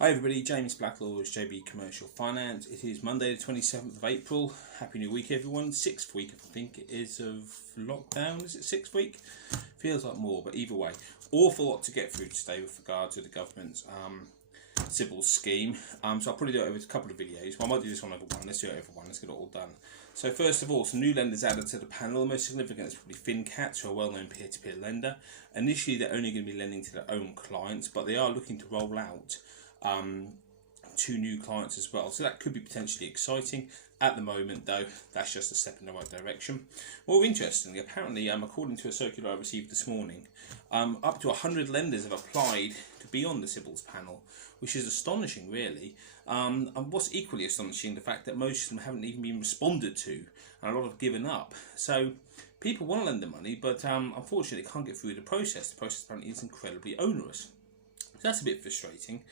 Hi everybody, James Blacklaws, JB Commercial Finance. It is Monday the 27th of April. Happy New Week everyone. 6th week I think it is of lockdown. Is it 6th week? Feels like more, but either way. Awful lot to get through today with regard to the government's CBILS scheme. So I'll probably do it over a couple of videos. Well, I might do this one over one. Let's do it over one. Let's get it all done. So first of all, some new lenders added to the panel. The most significant is probably FinCats, who are a well-known peer-to-peer lender. Initially, they're only going to be lending to their own clients, but they are looking to roll out two new clients as well, so that could be potentially exciting. At the moment though, that's just a step in the right direction. More interestingly, apparently according to a circular I received this morning, up to 100 lenders have applied to be on the CBILS panel, which is astonishing really. And what's equally astonishing, the fact that most of them haven't even been responded to, and a lot have given up. So people want to lend the money, but unfortunately they can't get through the process. The process apparently is incredibly onerous, so that's a bit frustrating.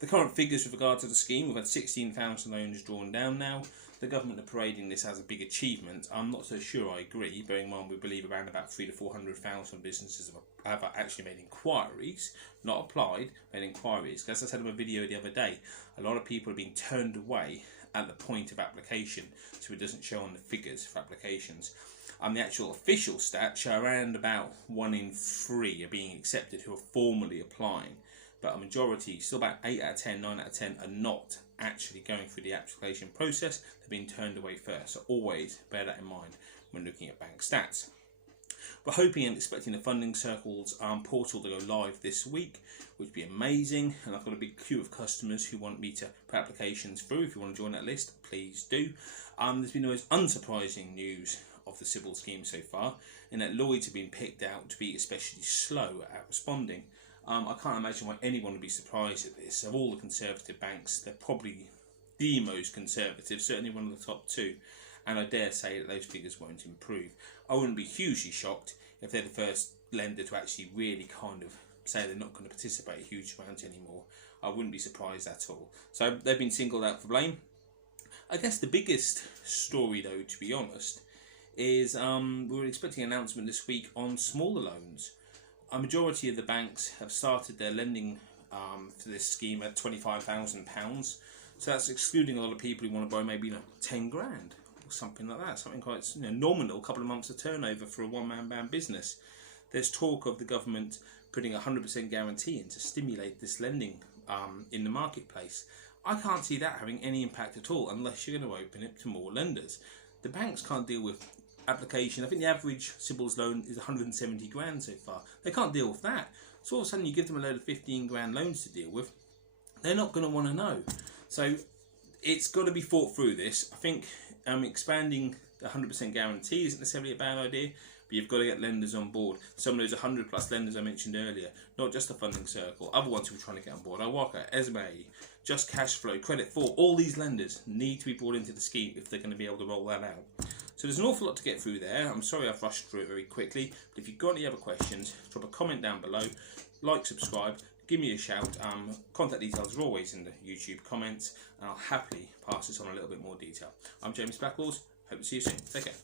The current figures with regard to the scheme, we've had 16,000 loans drawn down now. The government are parading this as a big achievement. I'm not so sure I agree, bearing in mind we believe around about 300,000 to 400,000 businesses have actually made inquiries, not applied, made inquiries. As I said in my video the other day, a lot of people are being turned away at the point of application, so it doesn't show on the figures for applications. The actual official stats show around about 1 in 3 are being accepted who are formally applying. But a majority, still about 8 out of 10, 9 out of 10, are not actually going through the application process. They're being turned away first. So always bear that in mind when looking at bank stats. We're hoping and expecting the Funding Circles portal to go live this week, which would be amazing. And I've got a big queue of customers who want me to put applications through. If you want to join that list, please do. There's been the most unsurprising news of the CBILS scheme so far, in that Lloyds have been picked out to be especially slow at responding. I can't imagine why anyone would be surprised at this. Of all the conservative banks, they're probably the most conservative, certainly one of the top two, and I dare say that those figures won't improve. I wouldn't be hugely shocked if they're the first lender to actually really kind of say they're not going to participate a huge amount anymore. I wouldn't be surprised at all. So they've been singled out for blame. I guess the biggest story though, to be honest, is we were expecting an announcement this week on smaller loans. A majority of the banks have started their lending for this scheme at £25,000. So that's excluding a lot of people who want to borrow maybe 10 grand or something like that. Something quite nominal, a couple of months of turnover for a one-man band business. There's talk of the government putting a 100% guarantee in to stimulate this lending in the marketplace. I can't see that having any impact at all unless you're going to open it to more lenders. The banks can't deal with application. I think the average CBILS loan is 170 grand so far. They can't deal with that. So all of a sudden you give them a load of 15 grand loans to deal with, they're not going to want to know. So it's got to be thought through this. I think expanding the 100% guarantee isn't necessarily a bad idea, but you've got to get lenders on board. Some of those 100 plus lenders I mentioned earlier, not just the Funding Circle, other ones who are trying to get on board, Awaka, Esme, Just Cash Flow, Credit 4, all these lenders need to be brought into the scheme if they're going to be able to roll that out. So there's an awful lot to get through there. I'm sorry I've rushed through it very quickly, but if you've got any other questions, drop a comment down below, like, subscribe, give me a shout. Contact details are always in the YouTube comments, and I'll happily pass this on a little bit more detail. I'm James Blacklaws. Hope to see you soon. Take care.